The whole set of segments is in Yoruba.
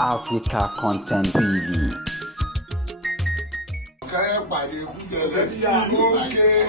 Africa Content TV. Okay, pàdé Kudeleti. Okay,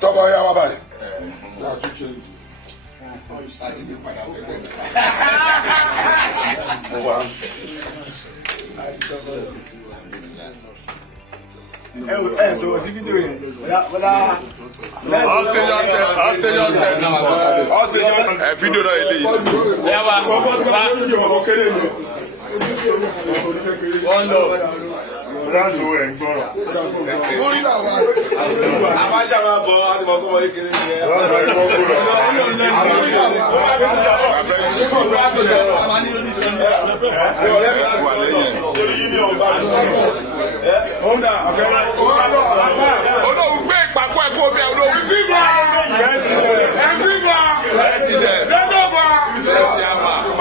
Toba, ya wa báyìí. So what's he doing? Video na ele.